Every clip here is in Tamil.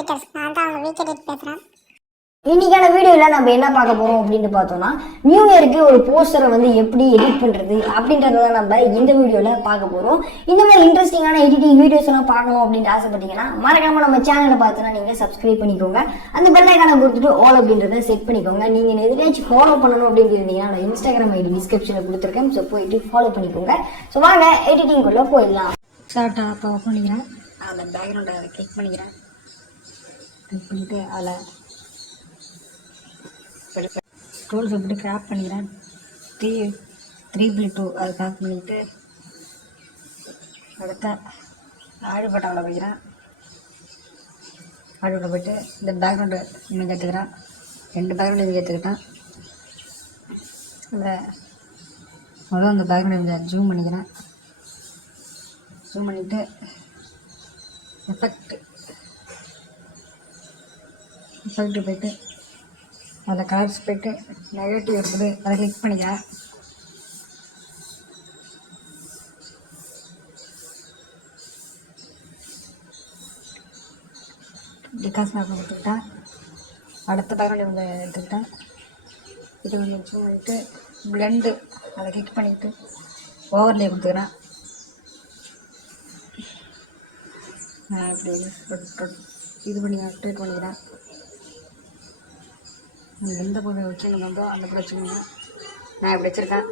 கிரியேட்டர்ஸ். நான் தான் அவங்க வீக்கெட் பேசுகிறேன். இன்னைக்கான வீடியோவில் நம்ம என்ன பார்க்க போகிறோம் அப்படின்னு பார்த்தோம்னா, நியூ இயருக்கு ஒரு போஸ்டரை வந்து எப்படி எடிட் பண்ணுறது அப்படின்றத நம்ம இந்த வீடியோவில் பார்க்க போகிறோம். இந்த மாதிரி இன்ட்ரெஸ்டிங்கான எடிட்டிங் வீடியோஸ் எல்லாம் பார்க்கணும் அப்படின்னு ஆசைப்பட்டீங்கன்னா மறக்காம நம்ம சேனலை பார்த்தோன்னா நீங்கள் சப்ஸ்கிரைப் பண்ணிக்கோங்க. அந்த பெல் ஐகானை கொடுத்துட்டு ஆல் அப்படின்றத செட் பண்ணிக்கோங்க. நீங்கள் எதிராச்சும் ஃபாலோ பண்ணணும் அப்படின்னு இருந்தீங்கன்னா நான் இன்ஸ்டாகிராம் ஐடி டிஸ்கிரிப்ஷனில் கொடுத்துருக்கேன். ஸோ போயிட்டு ஃபாலோ பண்ணிக்கோங்க. ஸோ வாங்க எடிட்டிங்குள்ளே போயிடலாம். ஸ்டார்ட்டாக அப்போ ஆஃப் பண்ணிக்கிறேன். அந்த பேக்ரவுண்டை கிளிக் பண்ணிக்கிறேன். கிளிக் பண்ணிவிட்டு அதில் டூல்ஸ் எப்படி கிராப் பண்ணிக்கிறேன். 3:2 அதை கிராப் பண்ணிவிட்டு அடுத்த ஆடு பட்டாவில் போய்க்கிறேன். ஆடுபட்ட போய்ட்டு இந்த பேக்ரவுண்டு இமேஜ் எடுத்துக்கிறேன். 2 பேக்ரவுண்டு இமேஜ் எடுத்துக்கிட்டேன். அதில் முதல்ல அந்த பேக்ரவுண்டு இமேஜை ஜூம் பண்ணிக்கிறேன். ஜூம் பண்ணிவிட்டு எஃபெக்ட் போய்ட்டு அதில் கலர்ஸ் போய்ட்டு நெகட்டிவ் இருக்குது, அதை கிளிக் பண்ணிக்கிறேன். டிகாஸ் நான் கொடுத்துக்கிட்டேன். அடுத்த பேக்ரவுண்ட் இவங்க எடுத்துக்கிட்டேன். இது ஒன்று ஜூம் பண்ணிவிட்டு பிளெண்டு அதை கிளிக் பண்ணிவிட்டு ஓவர்லே கொடுத்துக்கிறேன். இப்படி இது பண்ணி அப்டேட் பண்ணிக்கிறேன். எந்த பொருள் வச்சுன்னு வந்தோ அந்த பிரச்சனை நான் இப்படி வச்சுருக்கேன்.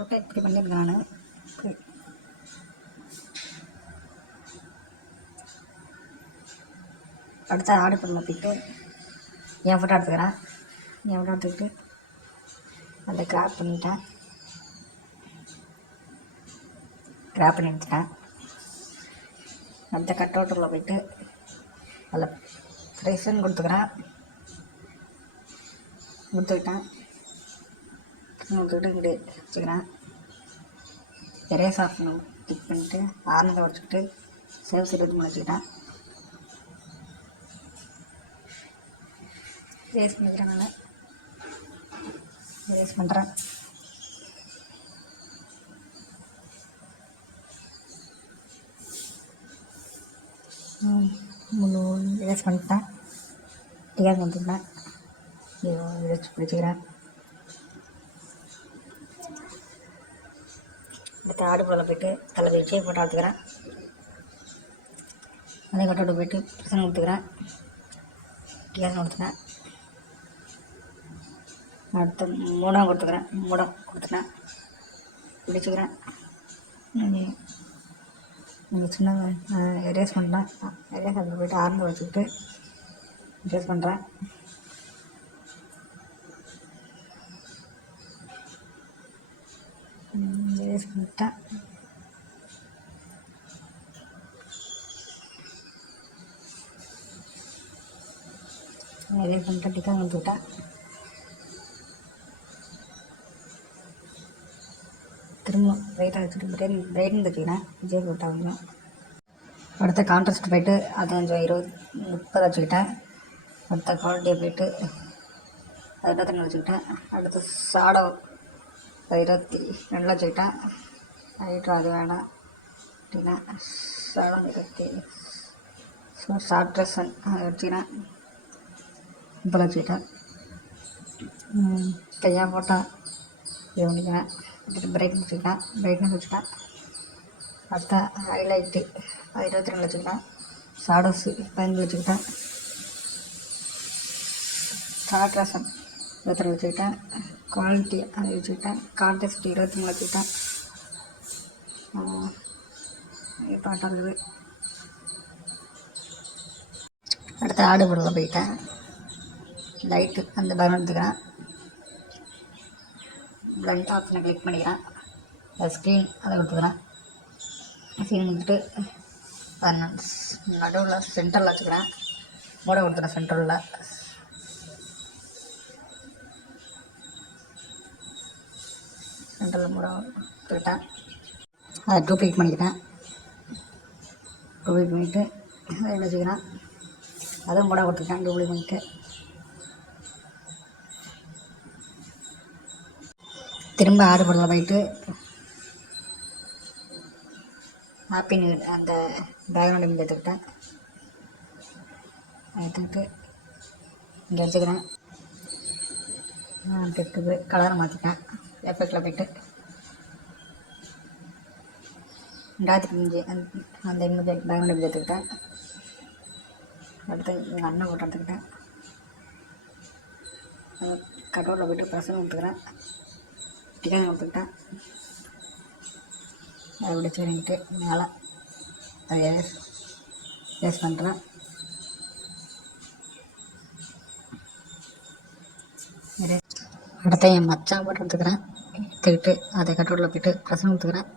ஓகே, இப்படி பண்ணியிருக்கேன். நான் அடுத்த ஆர்டர் பண்ண போய்ட்டு என் ஃபோட்டோ எடுத்துக்கிறேன். என் ஃபோட்டோ எடுத்துக்கிட்டு அதை கிராப் பண்ணிட்டேன். கிராப் பண்ணி எடுத்துட்டேன். அடுத்த கட் அவுட்டுக்குள்ளே போய்ட்டு அதில் ப்ரைஸ்ன்னு கொடுத்துக்கிறேன். கொடுத்துக்கிட்டேன். இங்கே வச்சுக்கிறேன். எரேஸ் ஆஃப் கிளிக் பண்ணிவிட்டு ஆரம்பத்தை வச்சுக்கிட்டு சேவ் 23 வச்சுக்கிட்டேன். எரேஸ் பண்ணிக்கிறேன். நான் எரேஸ் பண்ணுறேன். எரேஸ் பண்ணிட்டேன். டிஆர் வந்துட்டேன். எரேஸ் பிடிச்சிக்கிறேன். அடுத்த ஆடு போல போய்ட்டு தலைவர் விஜய் ஃபோட்டோ எடுத்துக்கிறேன். அதே கட்டோட போய்ட்டு பிரசனை கொடுத்துக்கிறேன். டிஆர் கொடுத்துட்டேன். அடுத்த மூடம் கொடுத்துக்கிறேன். மூடம் கொடுத்துட்டேன். பிடிச்சிக்கிறேன். நீங்கள் சின்ன எரேஸ் பண்ணுறேன். எரேஸ் அதில் போய்ட்டு ஆரம்பம் வச்சுக்கிட்டு எரேஸ் பண்ணுறேன். எரேஸ் பண்ணிட்டேன். எரேஸ் பண்ணிட்டு டிக்கா வந்துவிட்டேன். திரும்ப ரைட்டாக வச்சுட்டு பிரைட்னு வச்சுக்கிறேன். விஜய் ஃபோட்டோ வந்துடும். அடுத்த கான்ட்ராஸ்ட் போய்ட்டு அது கொஞ்சம் 30 வச்சுக்கிட்டேன். அடுத்த குவாலிட்டியை போய்ட்டு அது 23 வச்சுக்கிட்டேன். அடுத்து ஷாடோ 22 வச்சுக்கிட்டேன். ஹைட்ரா அது வேண்டாம் அப்படின்னா ஷாடோ 27 ஷார்ட்ரஸன் அதை வச்சுக்கிறேன். 30 வச்சுக்கிட்டேன். கையாக ஃபோட்டோ இது பண்ணிக்கிறேன். பிரைட்னஸ் வச்சுக்கிட்டேன். பிரைட்னஸ் வச்சுட்டேன். அடுத்த ஹைலைட்டு அது 22 வச்சுக்கிட்டேன். ஷாடோஸு 15 வச்சுக்கிட்டேன். ஷார்ட்ரஸன் 22 வச்சுக்கிட்டேன். குவாலிட்டி அது வச்சுக்கிட்டேன். கான்டெஸ்ட் 23 வச்சுக்கிட்டேன். பாட்டாக இருக்குது. அடுத்த ஆடு பொருளில் போயிட்டேன். லைட்டு அந்த பேக்ரவுண்ட் எடுத்துக்கிறேன். பிளண்ட் ஆப்ஷனை கிளிக் பண்ணிக்கிறேன். ஸ்க்ரீன் அதை கொடுத்துக்கிறேன். ஸ்க்ரீன் கொடுத்துட்டு நடுவில் சென்டரில் வச்சுக்கிறேன். மூட கொடுத்துறேன். சென்டரில் மூட கொடுத்துக்கிட்டேன். அதை டூப்ளிகேட் பண்ணிக்கிட்டேன். டூப்ளிகேட் பண்ணிவிட்டு அதை வச்சுக்கிறேன். அதுவும் மூட கொடுத்துக்கிட்டேன். டூப்ளிகேட் பண்ணிவிட்டு திரும்ப ஆடு படத்தில் போயிட்டு ஹாப்பி நியூ இயர் அந்த பேக்ரவுண்ட் இமேஜ் எடுத்துக்கிட்டேன். எடுத்துக்கிட்டு இங்கே வச்சுக்கிறேன். எடுத்துக்கிட்டு கலரை மாற்றிட்டேன். எஃபெக்டில் போய்ட்டு 2005 அந்த இமேஜ் பேக்ரவுண்ட் இமேஜ் எடுத்துக்கிட்டேன். அடுத்து எங்கள் அண்ணன் ஃபோட்டோ எடுத்துக்கிட்டேன். கடவுளில் போய்ட்டு பிரசனம் கொடுத்துக்கிறேன். டிக்கெட் கொடுத்துக்கிட்டேன். அதை பிடிச்சிக்கிட்டு மேலே அதை யூஸ் பண்ணுறேன். அடுத்த என் மச்சான் போட்டு எடுத்துக்கிறேன். எடுத்துக்கிட்டு அதை கடவுளில் போய்ட்டு பிரசனம் கொடுத்துக்கிறேன்.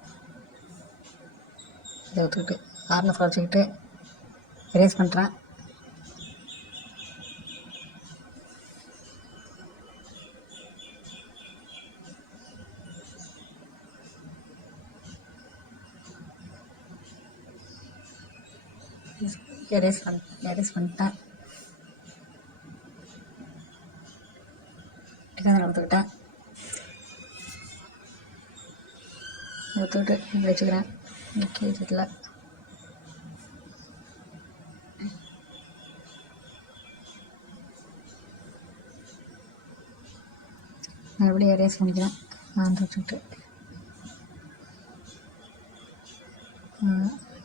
இதை எடுத்துக்கிட்டு ஆர்னஸ் வச்சுக்கிட்டு எரேஸ் பண்ணுறேன். எரேஸ் பண்ணிட்டேன். டிக்கெட் எடுத்துக்கிட்டேன். எடுத்துக்கிட்டு இங்கே வச்சுக்கிறேன். இதில் மறுபடியும் எரேஸ் பண்ணிக்கிறேன். வச்சுக்கிட்டு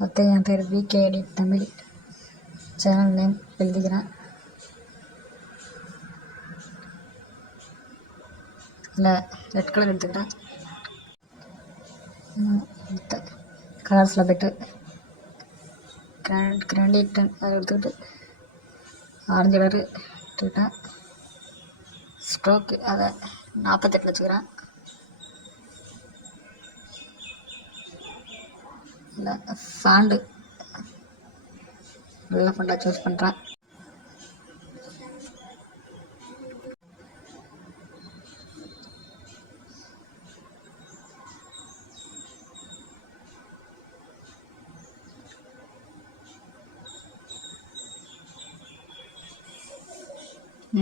மொத்தம் என் பேர் விகேடி தமிழ் சேனல் நேம் எழுதிக்கிறேன். இல்லை ரெட் கலர் எடுத்துக்கிறேன். கலர்ஸில் போய்ட்டு கிராண்டிட்டன் அதை எடுத்துக்கிட்டு ஆரஞ்சு கலரு எடுத்துக்கிட்டேன். ஸ்ட்ரோக்கு அதை 48 வச்சுக்கிறேன். இல்லை சாண்டு நல்ல ஃபண்டாக சூஸ் பண்ணுறேன்.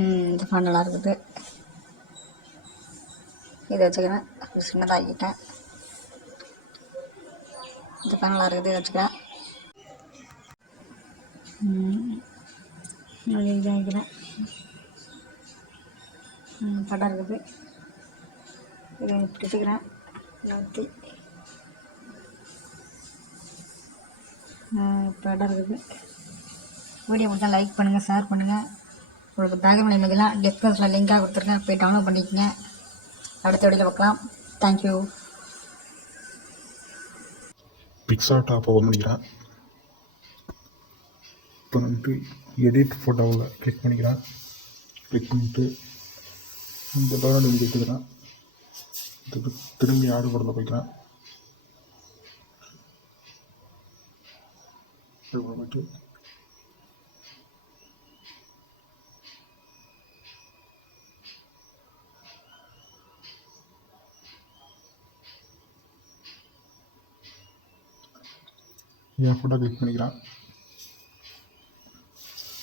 இந்த ஃபண்ட் நல்லா இருக்குது. இதை வச்சுக்கிறேன். சின்னதாகிட்டேன். இந்த ஃபேன் நல்லா இருக்குது. இதை வச்சுக்கிறேன். இதை வைக்கிறேன். படம் இருக்குது. இதை பிடிச்சிக்கிறேன். ஊற்றி படம் இருக்குது. வீடியோ முடிச்சா லைக் பண்ணுங்கள், ஷேர் பண்ணுங்கள். உங்களுக்கு பேக்ரவுண்ட் இமேஜெலாம் டிஸ்கிரிப்ஷனில் லிங்காக கொடுத்துருக்கேன். போய் டவுன்லோட் பண்ணிக்கங்க. அடுத்த வீடியோவில் பார்க்கலாம். தேங்க்யூ. பிக்சார்ட் ஆப்பை ஓப்பன் பண்ணிக்கிறேன். இப்போ வந்துட்டு எடிட் ஃபோட்டோவில் கிளிக் பண்ணிக்கிறேன். கிளிக் பண்ணிவிட்டு இந்த பேக்ரவுண்ட் இமேஜ் எடுத்துக்கிறேன். திரும்பி ஆடு படத்தில் போய்க்கிறேன். போய்ட்டு என் ஃபோட்டோ கிளிக் பண்ணிக்கிறேன்.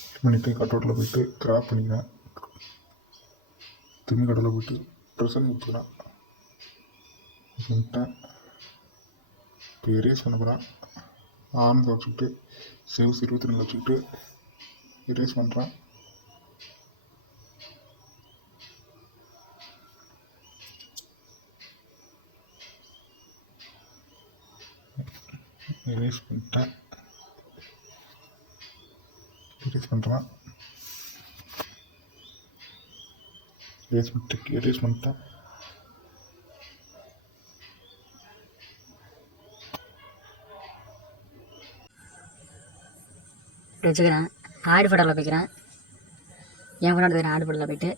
கிளிக் பண்ணிவிட்டு கட்டவுட்டில் போய்ட்டு கிராப் பண்ணிக்கிறேன். திரும்பி கட்டவுட்டில் போய்ட்டு ப்ரெசன்ட் கொடுத்துக்கிறேன். பண்ணிட்டேன். இப்போ எரேஸ் பண்ண போகிறேன். ஆரம்பத்தில் வச்சுக்கிட்டு சேவ்ஸ் 22 வச்சுக்கிட்டு எரேஸ் பண்ணுறேன். எரேஸ் பண்ணிட்டேன். எரேஸ் பண்ணுறேன். எரேஸ் பண்ணிட்டேன். வச்சுக்கிறேன். ஆடு ஃபோட்டோவில் போய்க்கிறேன். என் ஃபோட்டோ எடுத்துக்கிறேன். ஆடு ஃபோட்டோவில் போய்ட்டு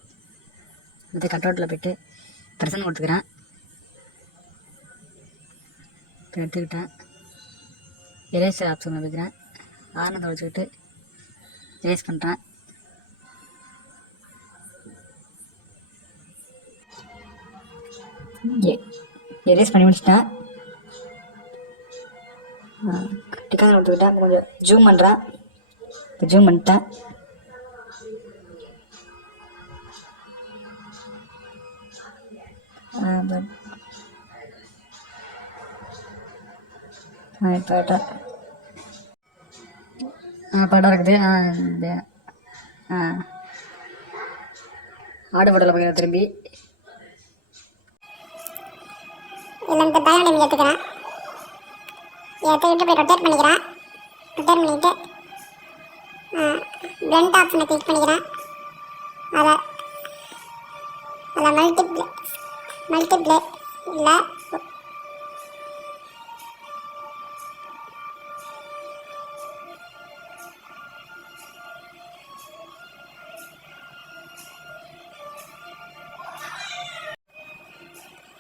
இந்த கட்டவுட்டில் போய்ட்டு ப்ரெசன்ட் கொடுத்துக்கிறேன். இப்போ எடுத்துக்கிட்டேன். எரேசர் ஆப்ஷனில் போய்க்கிறேன். ஆனந்தை வச்சுக்கிட்டு எரேஸ் பண்ணுறேன். எரேஸ் பண்ணி முடிச்சிட்டேன். டிக்கெட் கொடுத்துக்கிட்டேன். கொஞ்சம் ஜூம் பண்ணுறேன். இப்போ ஜூம் பண்ணிட்டேன். இப்போ படம் இருக்குது. இந்த ஆடு படத்தில் போய் திரும்பி இதில் இந்த பேக் டைம் எடுத்துக்கிறேன். எடுத்துக்கிட்டு போய் ரொட்டேட் பண்ணிக்கிறேன். ரொட்டேட் பண்ணிக்கிட்டு பிளண்ட் ஆப்ஷனை கிளிக் பண்ணிக்கிறேன். அதை மல்டிப்ளே இல்லை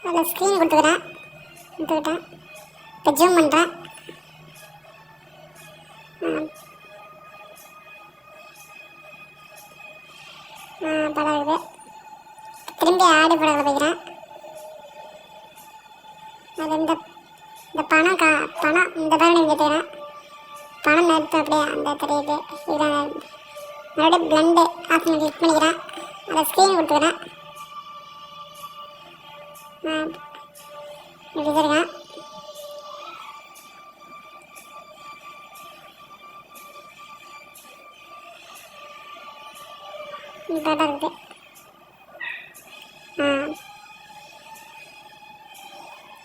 அதில் ஸ்க்ரீன் கொடுத்துக்கிட்டேன். இப்போ ஜூம் பண்ணுறேன். படம் இருக்குது. திரும்பி ஆடு படத்தில் போய்க்கிறேன். அது இந்த பணம் இந்த பேக் டைம் எடுத்துக்கிறேன். பணம் நிறுத்து அப்படியே அந்த தெரியுது. இதில் மறுபடியும் பிளண்டு ஆப்ஷனை கிளிக் பண்ணிக்கிறேன். அதை ஸ்க்ரீன் கொடுத்துக்கிறேன். எடுத்துருக்கேன். படம் இருக்குது.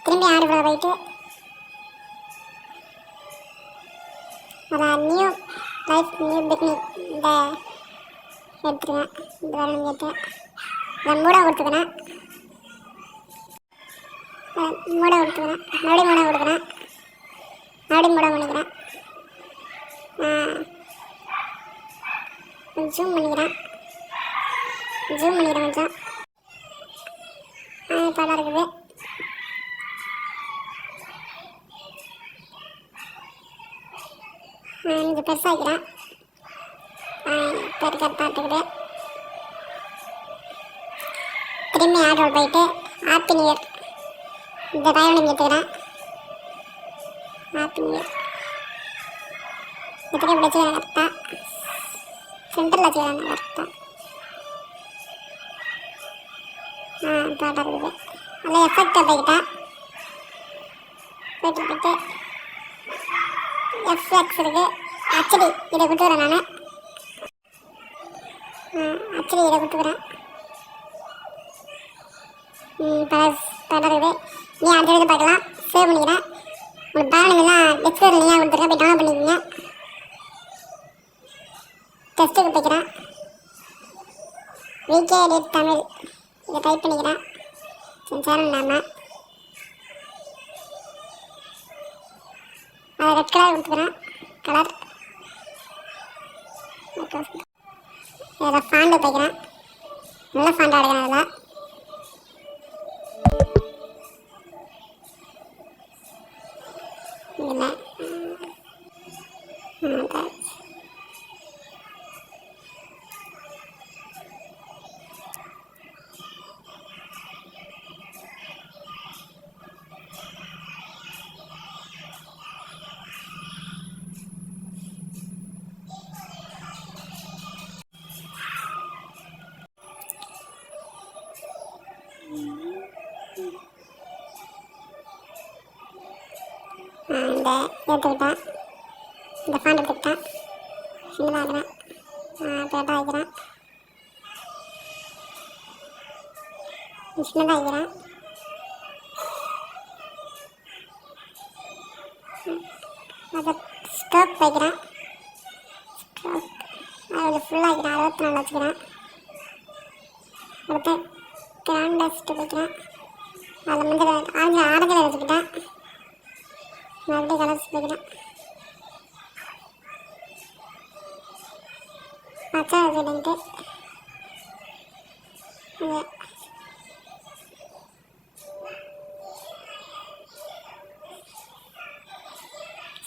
திரும்பி ஆடு படம் போயிட்டு அதான் நியூ லைஃப் நியூ பிக்னிக் இந்த எடுத்துருக்கேன். இந்த வேலை எடுத்துக்கேன். இதை மூட கொடுத்துக்கிறேன். மூட கொடுத்துக்கிறேன். மறுபடியும் மூட கொடுக்குறேன். மறுபடியும் மூட பண்ணிக்கிறேன். ஜூம் பண்ணிக்கிறேன். கொஞ்சம் படம் இருக்குது. இது பெருசாகிறேன். பார்த்துக்கிட்டு திரும்பி ஆர்டர் போயிட்டு ஹாப்பி நியூ இயர் இந்த பயணம் எடுத்துக்கிறேன். ஹாப்பி நியூ இயர் எப்படி இப்படி வச்சுக்கிறேன். கரெக்டாக சென்டரில் வச்சுக்கிறேன். கரெக்டாக படம் இருக்குது. அதில் எஃபெக்டை போய்கிட்டேன். போய்ட்டு எஃப்எக்ஸ் இருக்குது. ஹச்டி இதை கொடுத்துக்கிறேன். நான் ஹச்டி இதை கொடுத்துக்கிறேன். படம் இருக்குது. நீ அடுத்த எடுத்து பார்க்கலாம். சேவ் பண்ணிக்கிறேன். உங்களுக்கு பேனங்கெல்லாம் டிஸ்கிரிப்ஷன் லிங்காக கொடுத்துருக்கேன். போய் டவுன்லோட் பண்ணிக்கோங்க. டெஸ்ட்டுக்கு போய்க்கிறேன். விகே எடிட் தமிழ் இதை டைப் பண்ணிக்கிறேன். சேனல் இல்லாமல் அதை ரெட் கலர் கொடுத்துக்கிறேன். கலர் இதில் ஃபாண்டு போய்க்கிறேன். நல்ல ஃபாண்டாக எடுக்கிறேன். அதில் இந்த எடுத்துக்கிட்டேன். இந்த ஃபாண்ட் எடுத்துக்கிட்டேன். சின்னதாக வைக்கிறேன். பேட்டாக வைக்கிறேன். சின்னதாக வைக்கிறேன். அதை ஸ்டோக் வைக்கிறேன். ஸ்டோக் அதில் ஃபுல்லாக வைக்கிறேன். 64 வச்சுக்கிறேன். அடுத்து கிராண்டஸ்ட் வைக்கிறேன். அதில் மஞ்சள் ஆரஞ்சு வச்சுக்கிட்டேன். மறுபடியும் கலர்ஸ் வைக்கிறேன். பச்சை வச்சுக்கிட்டு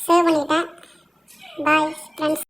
சேவ் பண்ணிக்கிட்டேன். பாய்.